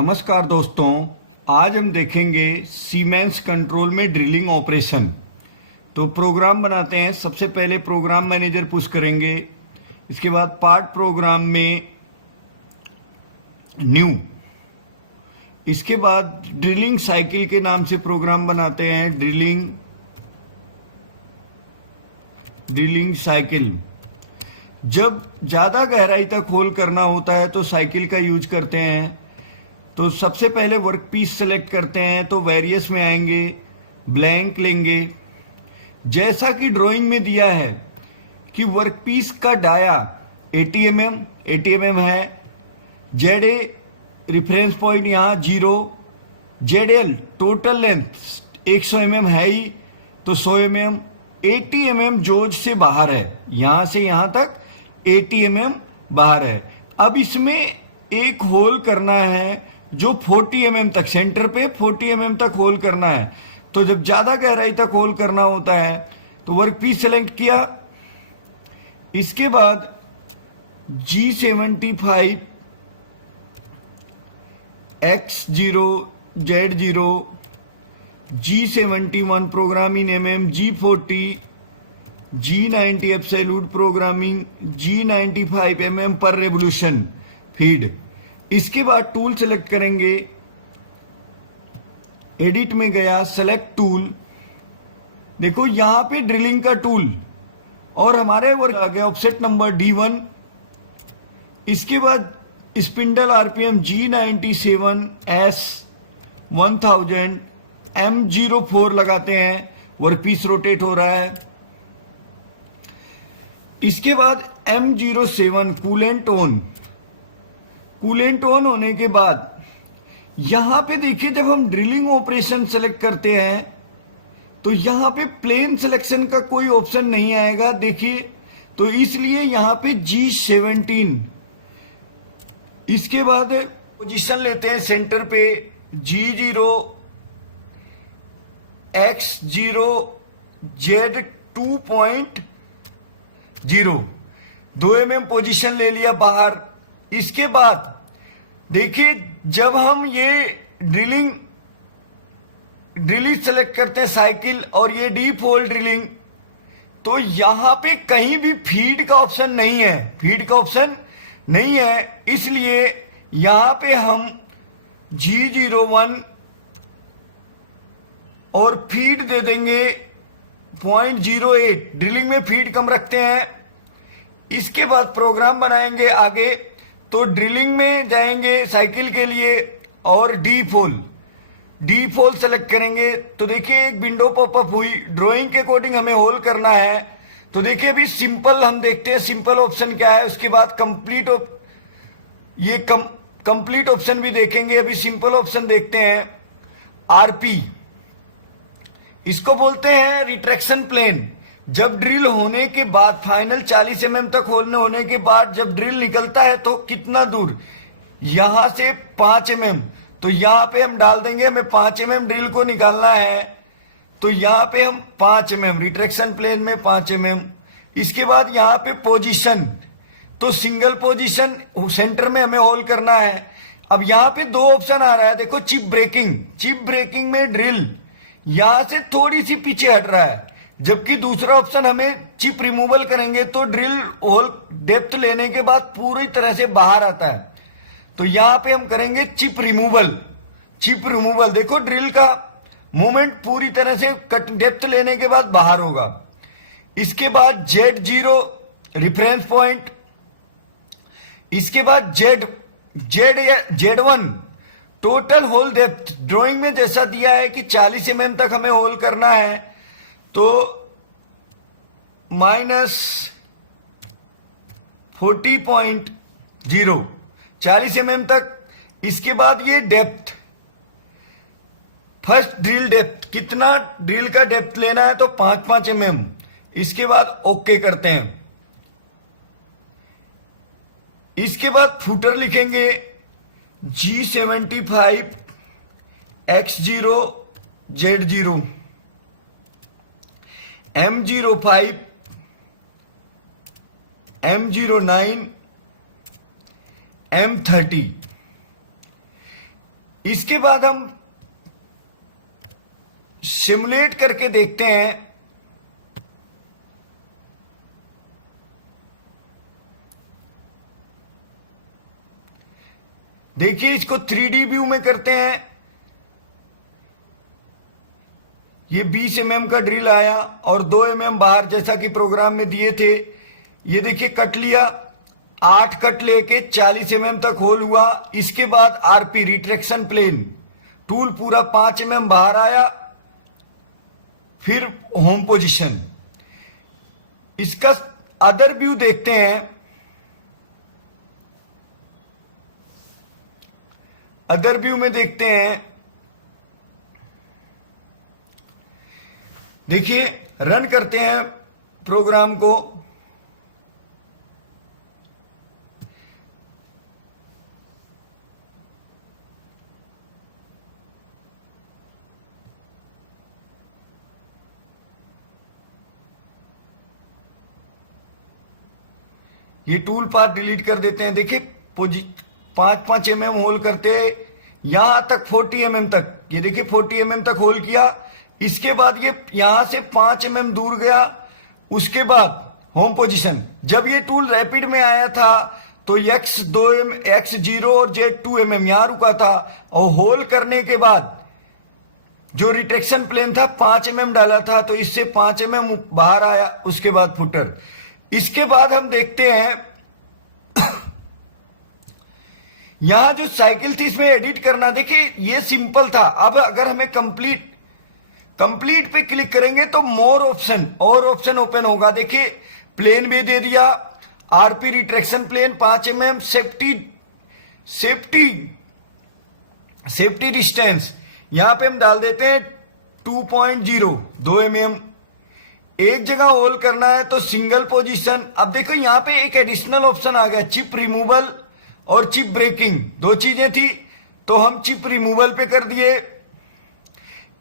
नमस्कार दोस्तों, आज हम देखेंगे सीमेंस कंट्रोल में ड्रिलिंग ऑपरेशन। तो प्रोग्राम बनाते हैं। सबसे पहले प्रोग्राम मैनेजर पुश करेंगे, इसके बाद पार्ट प्रोग्राम में न्यू, इसके बाद ड्रिलिंग साइकिल के नाम से प्रोग्राम बनाते हैं। Drilling cycle. जब ज़्यादा गहराई तक होल करना होता है तो साइकिल का यूज करते हैं। तो सबसे पहले वर्क पीस सेलेक्ट करते हैं, तो वेरियस में आएंगे, ब्लैंक लेंगे। जैसा कि ड्राइंग में दिया है कि वर्क पीस का डाया 80 mm है, ZA रिफरेंस पॉइंट यहाँ 0, ZL टोटल लेंथ 100 mm है ही, तो 100 mm, 80 mm जोज से बाहर है, यहां से यहां तक 80 mm बाहर है। अब इसमें एक होल करना है जो 40 mm तक, सेंटर पे 40 mm तक होल करना है। तो जब ज्यादा गहराई तक होल करना होता है तो वर्क पीस सेलेक्ट किया, इसके बाद G75 X0 Z0, G71 programming G40, G90 absolute programming, G95 पर रेवोल्यूशन फीड। इसके बाद टूल सेलेक्ट करेंगे, एडिट में गया, सेलेक्ट टूल, देखो यहां पे ड्रिलिंग का टूल और हमारे वर्क आ गया ऑफसेट नंबर D1। इसके बाद spindle RPM G97 S1000 M04 लगाते हैं, वर्क पीस रोटेट हो रहा है। इसके बाद M07 कूलेंट ऑन होने के बाद यहां पे देखिए, जब हम ड्रिलिंग ऑपरेशन सेलेक्ट करते हैं तो यहां पे प्लेन सिलेक्शन का कोई ऑप्शन नहीं आएगा, देखिए, तो इसलिए यहां पे G17। इसके बाद पोजीशन लेते हैं सेंटर पे, G0 X0 Z2.0, 2 mm position ले लिया बाहर। इसके बाद देखिए, जब हम ये ड्रिलिंग सेलेक्ट करते हैं साइकिल और ये डीप होल ड्रिलिंग, तो यहां पे कहीं भी फीड का ऑप्शन नहीं है, इसलिए यहां पे हम G01 और फीड दे देंगे 0.08। ड्रिलिंग में फीड कम रखते हैं। इसके बाद प्रोग्राम बनाएंगे आगे, तो ड्रिलिंग में जाएंगे साइकिल के लिए और डीप होल सेलेक्ट करेंगे। तो देखिए एक विंडो पॉपअप हुई, ड्राइंग के अकॉर्डिंग हमें होल करना है। तो देखिए अभी सिंपल हम देखते हैं, सिंपल ऑप्शन क्या है, उसके बाद कंप्लीट ऑप्शन भी देखेंगे। अभी सिंपल ऑप्शन देखते हैं, आरपी, इसको बोलते हैं रिट्रैक्शन प्लेन। जब ड्रिल होने के बाद फाइनल 40 mm तक होने के बाद जब ड्रिल निकलता है तो कितना दूर, यहां से 5 mm, तो यहां पे हम डाल देंगे, हमें 5 mm ड्रिल को निकालना है, तो यहां पे हम 5 mm रिट्रैक्शन प्लेन में 5 mm। इसके बाद यहां पे पोजीशन, तो सिंगल पोजीशन सेंटर में हमें होल करना है। अब यहां पे दो ऑप्शन आ रहा है, देखो चिप ब्रेकिंग में ड्रिल यहां से थोड़ी सी पीछे हट रहा है, जबकि दूसरा ऑप्शन हमें चिप रिमूवल करेंगे तो ड्रिल होल डेप्थ लेने के बाद पूरी तरह से बाहर आता है। तो यहां पे हम करेंगे चिप रिमूवल। देखो ड्रिल का मूवमेंट पूरी तरह से कट डेप्थ लेने के बाद बाहर होगा। इसके बाद Z0 रिफरेंस पॉइंट, इसके बाद Z1 total whole depth. Drawing में जैसा दिया है कि 40 mm तक हमें होल करना है, तो -40.0, 40 mm तक। इसके बाद ये डेप्थ, फर्स्ट ड्रिल डेप्थ, कितना ड्रिल का डेप्थ लेना है, तो 5 mm। इसके बाद ओके करते हैं। इसके बाद फुटर लिखेंगे, G75 X0 Z0, M05 M09 M30। इसके बाद हम सिमुलेट करके देखते हैं। देखिए इसको 3D व्यू में करते हैं। ये 20 mm का ड्रिल आया और 2 mm बाहर जैसा कि प्रोग्राम में दिए थे। ये देखिए कट लिया, 8 कट लेके 40 mm तक होल हुआ। इसके बाद आरपी रिट्रैक्शन प्लेन टूल पूरा 5 mm बाहर आया, फिर होम पोजीशन। इसका अदर व्यू देखते हैं। अदर व्यू में देखते हैं, देखिए रन करते हैं प्रोग्राम को। ये टूल पाथ डिलीट कर देते हैं। देखिए 5-5 mm होल करते यहां तक 40 mm तक। ये देखिए 40 mm तक होल किया। इसके बाद ये यहां से 5 mm दूर गया। उसके बाद होम पोजीशन, जब ये टूल रैपिड में आया था तो x0 और z2 mm यहां रुका था, और होल करने के बाद जो रिट्रैक्शन प्लेन था 5 mm डाला था, तो इससे 5 mm बाहर आया। उसके बाद फुटर। इसके बाद हम देखते हैं यहां जो साइकिल थी इसमें एडिट करना। देखिए ये सिंपल था। अब अगर हमें कंप्लीट पे क्लिक करेंगे तो मोर ऑप्शन और ऑप्शन ओपन होगा। देखिए प्लेन भी दे दिया, RP retraction plane 5 mm, safety distance यहां पे हम डाल देते हैं 2 mm। एक जगह होल करना है तो सिंगल पोजीशन। अब देखो यहां पे एक एडिशनल ऑप्शन आ गया, चिप रिमूवल और चिप ब्रेकिंग। 2 चीजें थी तो हम चिप रिमूवल पे कर दिए।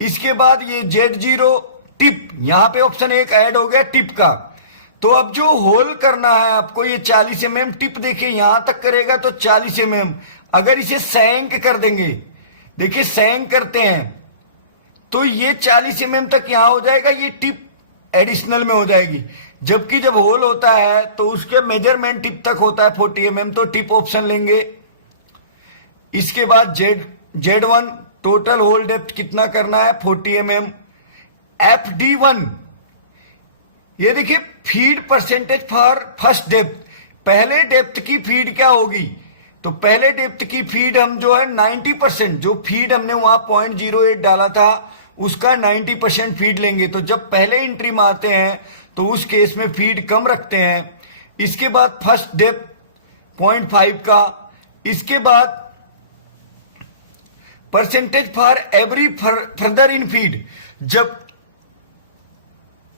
इसके बाद ये Z0 टिप, यहां पे ऑप्शन एक ऐड हो गया टिप का। तो अब जो होल करना है आपको, ये 40 mm टिप देखिए यहां तक करेगा तो 40 mm। अगर इसे सैंक कर देंगे, देखिए सैंक करते हैं तो ये 40 mm तक यहां हो जाएगा। ये टिप एडिशनल में हो जाएगी। जबकि जब होल होता है तो उसके मेजरमेंट टिप तक होता है 40 mm, तो टिप ऑप्शन लेंगे। इसके बाद Z1 टोटल होल डेप्थ कितना करना है 40 mm। FD1 ये देखिए feed percentage for first depth, पहले डेप्थ की फीड क्या होगी। तो पहले डेप्थ की फीड हम जो है 90%, जो फीड हमने वहां 0.08 डाला था उसका 90% फीड लेंगे। तो जब पहले एंट्री में आते हैं तो उस केस में फीड कम रखते हैं। इसके बाद फर्स्ट डेप्थ 0.5 का। इसके बाद percentage for every further in feed, जब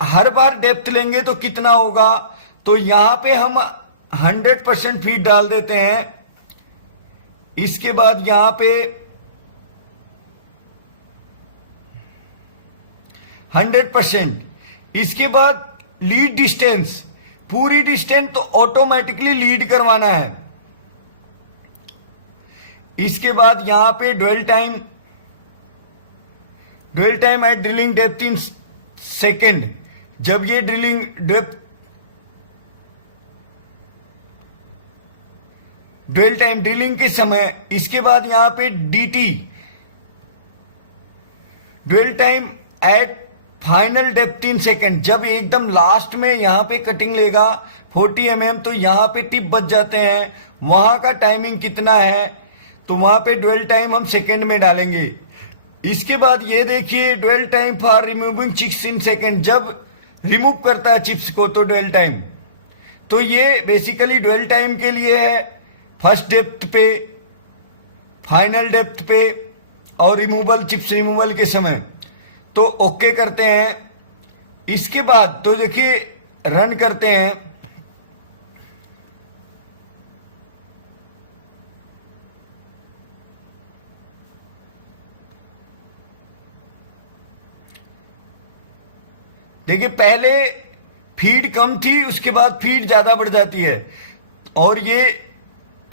हर बार डेप्थ लेंगे तो कितना होगा। तो यहां पे हम 100% फीड डाल देते हैं। इसके बाद यहां पे 100%। इसके बाद लीड डिस्टेंस, पूरी डिस्टेंस तो ऑटोमेटिकली लीड करवाना है। इसके बाद यहां पे dwell time at drilling depth in second, जब ये drilling depth dwell time drilling के समय। इसके बाद यहां पे DT dwell time at final depth in second, जब एकदम लास्ट में यहां पे कटिंग लेगा 40 mm तो यहां पे टिप बच जाते हैं, वहां का टाइमिंग कितना है तो वहां पे ड्वेल टाइम हम सेकेंड में डालेंगे। इसके बाद ये देखिए dwell time for removing chips in second, जब रिमूव करता है चिप्स को तो ड्वेल टाइम। तो ये बेसिकली ड्वेल टाइम के लिए है, फर्स्ट डेप्थ पे, फाइनल डेप्थ पे और रिमूवल चिप्स रिमूवल के समय। तो ओके करते हैं। इसके बाद तो देखिए रन करते हैं। देखिए पहले फीड कम थी, उसके बाद फीड ज्यादा बढ़ जाती है। और ये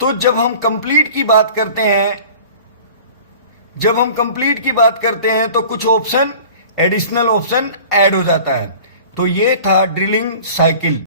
तो जब हम कंप्लीट की बात करते हैं जब हम कंप्लीट की बात करते हैं तो कुछ ऑप्शन एडिशनल ऑप्शन ऐड हो जाता है। तो ये था ड्रिलिंग साइकिल।